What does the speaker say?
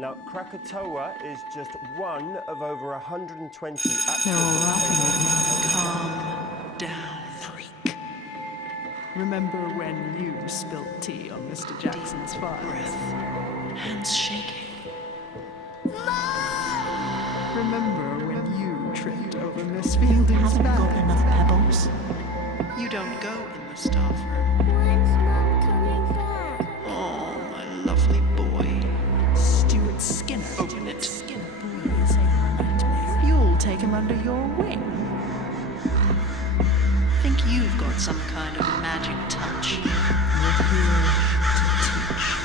Now, Krakatoa is just one of over 120 active... They're all laughing at me. Calm down, freak. Remember when you spilled tea on Mr. Jackson's fire? Breath. Hands shaking. Remember when you tripped over Miss Fielding's Haven't bag? got enough pebbles. You don't go in the staff room. When's Mum coming back? Oh, my lovely boy. Stewart Skinner. Open it. Skinner, please, say nightmare. You'll take him under your wing. Think you've got some kind of magic touch. We're here to teach.